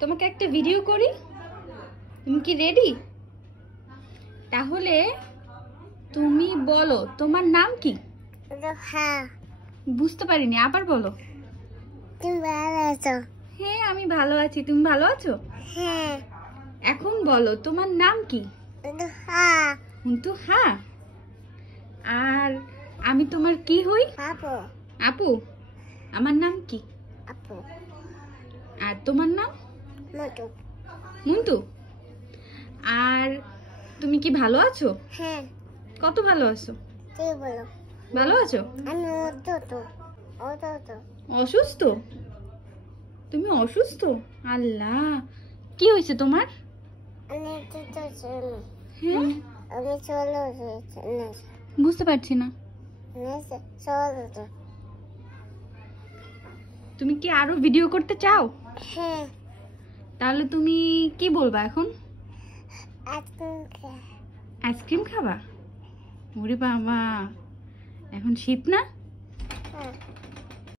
তোমাকে একটা ভিডিও করি, তুমি কি রেডি? তাহলে তুমি বলো তোমার নাম কি? হ্যাঁ। বুঝতে পারিনি, আবার বলো। তুমি ভালো আছো? হ্যাঁ আমি ভালো আছি, তুমি ভালো আছো? হ্যাঁ। এখন বলো তোমার নাম কি? হ্যাঁ। কিন্তু হ্যাঁ। আর আমি তোমার কি হই? আপু। আপু। আমার নাম কি? আপু। আর তোমার নাম? মটু। মুন্টু। আর তুমি কি ভালো আছো? হ্যাঁ। কত ভালো আছো? তুই বলো। ভালো আছো? আমি অত অসুস্থ? তুমি অসুস্থ? আল্লাহ, কি হয়েছে তোমার? আমি তো চলো। হ্যাঁ আমি চলো বুঝতে পারছি না। চলো। তুমি কি আরো ভিডিও করতে চাও? হ্যাঁ। তাহলে তুমি কি বলবা এখন? আজকে আইসক্রিম খাবা? ওরে বাবা, এখন শীত না?